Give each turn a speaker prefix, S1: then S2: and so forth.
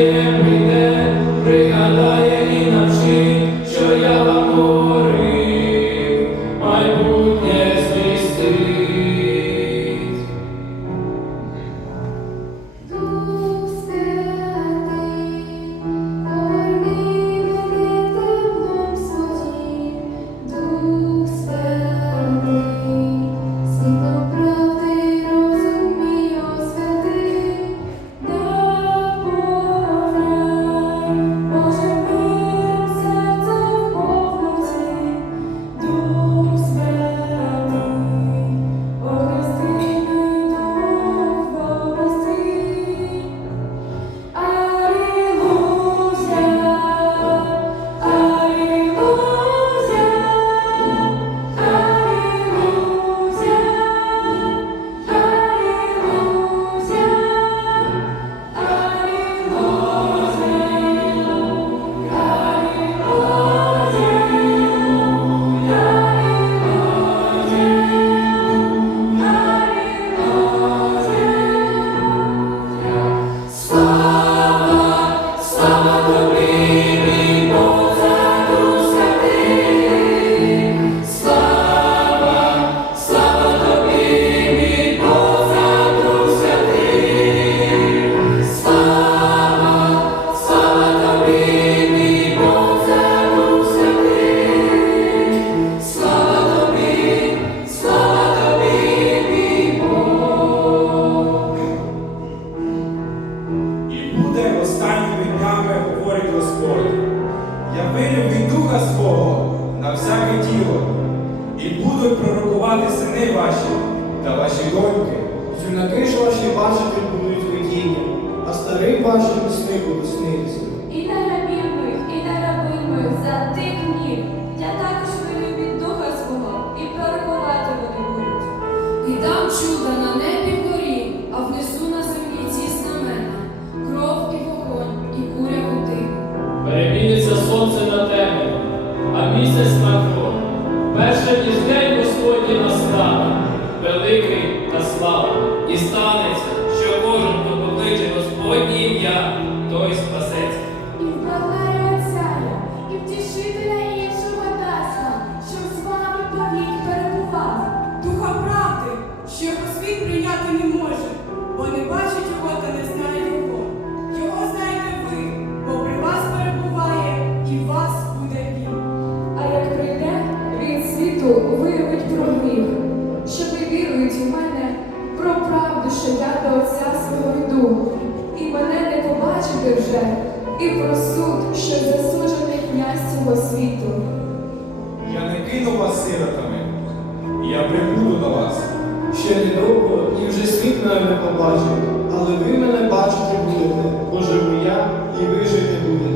S1: ім'я моє
S2: буде останніми днями, говорить Господь. Я вилю від духа свого на всяке тіло, і будуть пророкувати сини ваші та ваші доньки.
S3: Юнаки ж ваші бачити будуть видіння, а старий ваші сни будуть снитися.
S4: І на рабів моїх, і на моїх за тих днів я також вилю від духа свого, і пророкувати вони будуть.
S5: І дам чуда на небі
S1: великий та слава. І станеться, що кожен, хто покличе Господнє ім'я, той спасеться.
S6: Що
S5: я до Отця свого йду, і мене не побачите вже, і про суд, що засуджений князь цього світу.
S2: Я не кину вас сиротами, я прибуду до вас.
S3: Ще недовго і вже світ мене не побачить, але ви мене бачити будете, бо живу я, і ви жити будете.